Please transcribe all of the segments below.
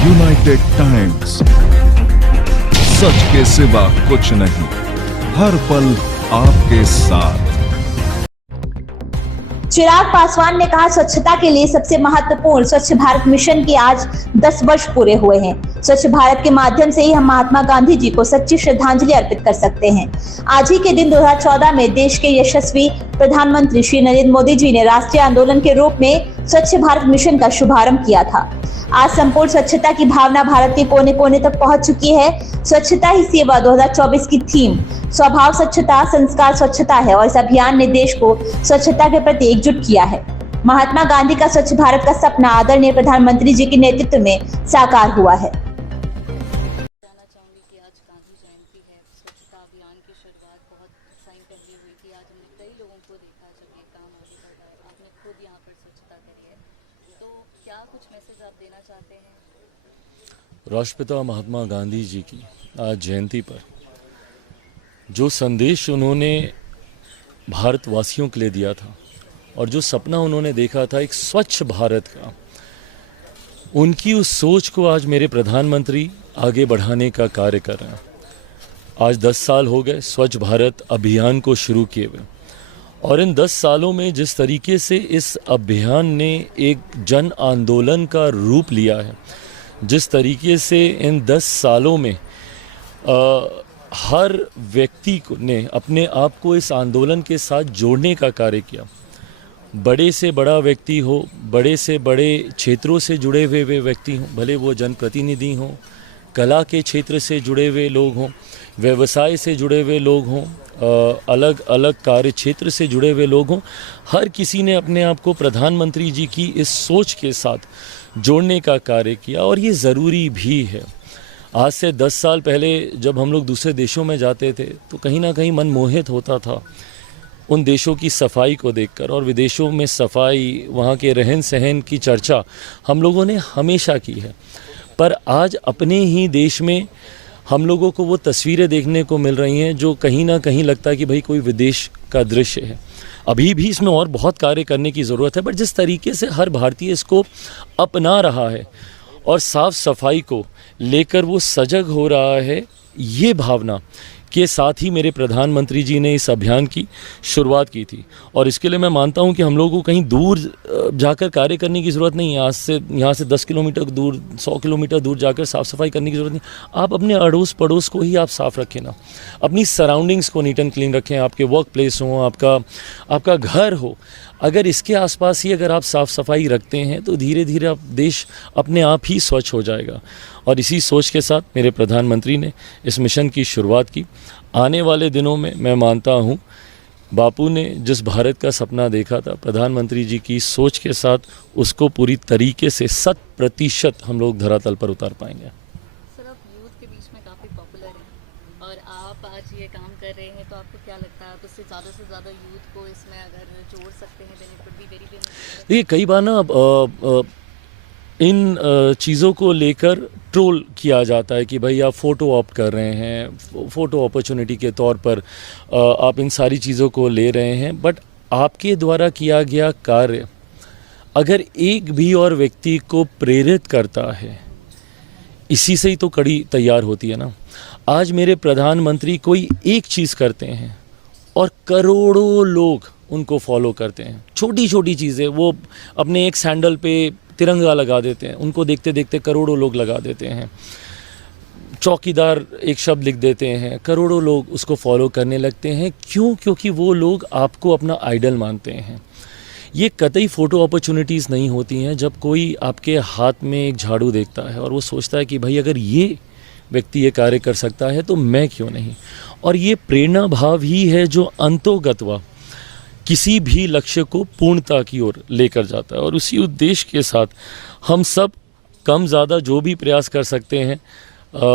United times, सच के सिवा कुछ नहीं, हर पल आपके साथ। चिराग पासवान ने कहा, स्वच्छता के लिए सबसे महत्वपूर्ण स्वच्छ भारत मिशन के आज 10 वर्ष पूरे हुए हैं। स्वच्छ भारत के माध्यम से ही हम महात्मा गांधी जी को सच्ची श्रद्धांजलि अर्पित कर सकते हैं। आज ही के दिन 2014 में देश के यशस्वी प्रधानमंत्री श्री नरेंद्र मोदी जी ने राष्ट्रीय आंदोलन के रूप में स्वच्छ भारत मिशन का शुभारंभ किया था। आज संपूर्ण स्वच्छता की भावना भारत के कोने कोने तक पहुंच चुकी है। स्वच्छता ही सेवा 2024 की थीम स्वभाव स्वच्छता, संस्कार स्वच्छता है और इस अभियान ने देश को स्वच्छता के प्रति एकजुट किया है। महात्मा गांधी का स्वच्छ भारत का सपना आदरणीय प्रधानमंत्री जी के नेतृत्व में साकार हुआ है। जानना चाहूँगी कि आज गांधी जयंती है, स्वच्छता अभियान की शुरुआत बहुत साइन पहले हुई थी। आज हमने कई लोगों को देखा जब ये काम आगे बढ़ रहा है, आपने खुद यहाँ पर स्वच्छता करी है, तो क्या कुछ मैसेज आप देना चाहते हैं? राष्ट्रपिता महात्मा गांधी जी की आज जयंती पर जो संदेश उन्होंने भारतवासियों के लिए दिया था और जो सपना उन्होंने देखा था एक स्वच्छ भारत का, उनकी उस सोच को आज मेरे प्रधानमंत्री आगे बढ़ाने का कार्य कर रहे हैं। आज 10 साल हो गए स्वच्छ भारत अभियान को शुरू किए हुए, और इन 10 सालों में जिस तरीके से इस अभियान ने एक जन आंदोलन का रूप लिया है, जिस तरीके से इन 10 सालों में हर व्यक्ति ने अपने आप को इस आंदोलन के साथ जोड़ने का कार्य किया, बड़े से बड़ा व्यक्ति हो, बड़े से बड़े क्षेत्रों से जुड़े हुए वे व्यक्ति हों, भले वो जनप्रतिनिधि हों, कला के क्षेत्र से जुड़े हुए लोग हों, व्यवसाय से जुड़े हुए लोग हों, अलग अलग कार्य क्षेत्र से जुड़े हुए लोग हों, हर किसी ने अपने आप को प्रधानमंत्री जी की इस सोच के साथ जोड़ने का कार्य किया, और ये ज़रूरी भी है। आज से 10 साल पहले जब हम लोग दूसरे देशों में जाते थे तो कहीं ना कहीं मन मोहित होता था उन देशों की सफाई को देखकर, और विदेशों में सफाई, वहाँ के रहन सहन की चर्चा हम लोगों ने हमेशा की है। पर आज अपने ही देश में हम लोगों को वो तस्वीरें देखने को मिल रही हैं जो कहीं ना कहीं लगता है कि भाई कोई विदेश का दृश्य है। अभी भी इसमें और बहुत कार्य करने की ज़रूरत है, पर जिस तरीके से हर भारतीय इसको अपना रहा है और साफ़ सफाई को लेकर वो सजग हो रहा है, ये भावना के साथ ही मेरे प्रधानमंत्री जी ने इस अभियान की शुरुआत की थी। और इसके लिए मैं मानता हूँ कि हम लोगों को कहीं दूर जाकर कार्य करने की ज़रूरत नहीं है। आज से यहाँ से 10 किलोमीटर दूर, 100 किलोमीटर दूर जाकर साफ़ सफाई करने की ज़रूरत नहीं। आप अपने अड़ोस पड़ोस को ही आप साफ़ रखें ना, अपनी सराउंडिंग्स को नीट एंड क्लीन रखें, आपके वर्क प्लेस हो, आपका घर हो, अगर इसके आसपास ही अगर आप साफ़ सफाई रखते हैं तो धीरे धीरे आप देश अपने आप ही स्वच्छ हो जाएगा। और इसी सोच के साथ मेरे प्रधानमंत्री ने इस मिशन की शुरुआत की। आने वाले दिनों में मैं मानता हूँ बापू ने जिस भारत का सपना देखा था, प्रधानमंत्री जी की सोच के साथ उसको पूरी तरीके से 100% हम लोग धरातल पर उतार पाएंगे। सर, आप यूथ के बीच में काफ़ी पॉपुलर हैं और आप आज ये काम कर रहे हैं, तो आपको क्या लगता है आप इससे ज़्यादा यूथ को इसमें अगर जोड़ सकते हैं, then it would be very beneficial? देखिए, कई बार ना इन चीज़ों को लेकर ट्रोल किया जाता है कि भाई आप फ़ोटो ऑप कर रहे हैं, फ़ोटो अपॉर्चुनिटी के तौर पर आप इन सारी चीज़ों को ले रहे हैं। बट आपके द्वारा किया गया कार्य अगर एक भी और व्यक्ति को प्रेरित करता है, इसी से ही तो कड़ी तैयार होती है ना। आज मेरे प्रधानमंत्री कोई एक चीज़ करते हैं और करोड़ों लोग उनको फॉलो करते हैं। छोटी छोटी चीज़ें, वो अपने एक सैंडल पे तिरंगा लगा देते हैं, उनको देखते देखते करोड़ों लोग लगा देते हैं। चौकीदार एक शब्द लिख देते हैं, करोड़ों लोग उसको फॉलो करने लगते हैं। क्यों? क्योंकि वो लोग आपको अपना आइडल मानते हैं। ये कतई फ़ोटो अपॉर्चुनिटीज़ नहीं होती हैं जब कोई आपके हाथ में एक झाड़ू देखता है और वो सोचता है कि भाई अगर ये व्यक्ति ये कार्य कर सकता है तो मैं क्यों नहीं। और ये प्रेरणा भाव ही है जो अंतोगत्वा किसी भी लक्ष्य को पूर्णता की ओर लेकर जाता है। और उसी उद्देश्य के साथ हम सब कम ज़्यादा जो भी प्रयास कर सकते हैं,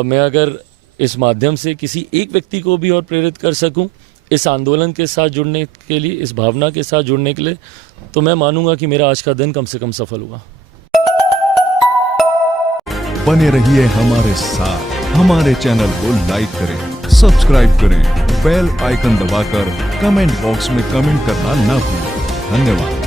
मैं अगर इस माध्यम से किसी एक व्यक्ति को भी और प्रेरित कर सकूं इस आंदोलन के साथ जुड़ने के लिए, इस भावना के साथ जुड़ने के लिए, तो मैं मानूंगा कि मेरा आज का दिन कम से कम सफल हुआ। बने रहिए हमारे साथ, हमारे चैनल को लाइक करें, सब्सक्राइब करें, बेल आइकन दबाकर कमेंट बॉक्स में कमेंट करना ना भूलें। धन्यवाद।